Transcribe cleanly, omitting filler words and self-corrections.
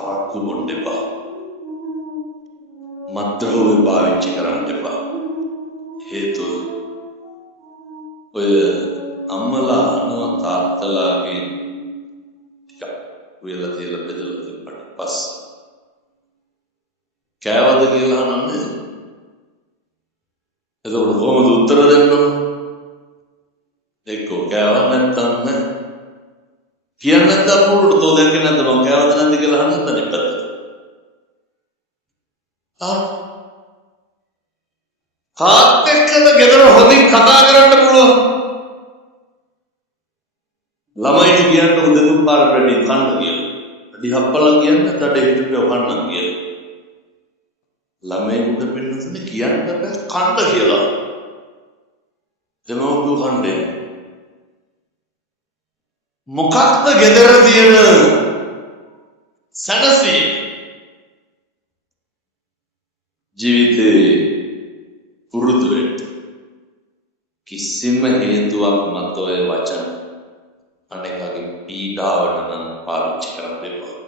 අරක්කු බොන්න එපා. මත්ද්‍රව්‍ය පාවිච්චි කරන්න එපා. හේතුව ඔය අම්මලා අනුව තාත්තලාගේ ටිකක් උයලා තියලා බෙදලා තිබ්බට පස්සේ කෑවද කියලා අහන්නේ. එතකොට කොහොමද උත්තර දෙන්න? එක්කෝ කෑවා නැත්නම් නෑ. කියන්නේ නැත්නම් අපුරුට තෝ දැක්කේ නැද්ද මම කෑවද නැද්ද කියලා අහන්න නැත්නම් ඉපද. කාත් එක්කද ගෙදර හොඳින් කතා කරන්න පුළුවන්. ළමයිට කියන්න දෙතුන් පාර වැඩි කන්න කියලා. අඩි හප්පලා කියන්නේ අඩ හිටපිය කන්න කියලා. ළමයින්ට පින්නතුනේ කියන්න බෑ කන්න කියලා. දෙමව්පියෝ කන්නේ. මොකක්ද ගෙදර තියෙන සැනසීම? ජීවිතේ පුරුදු වෙන්න කිසිම හේතුවක් මත ඔය වචන අනෙකගේ පීඩාවට නම් පාවිච්චි කරන්න එපා.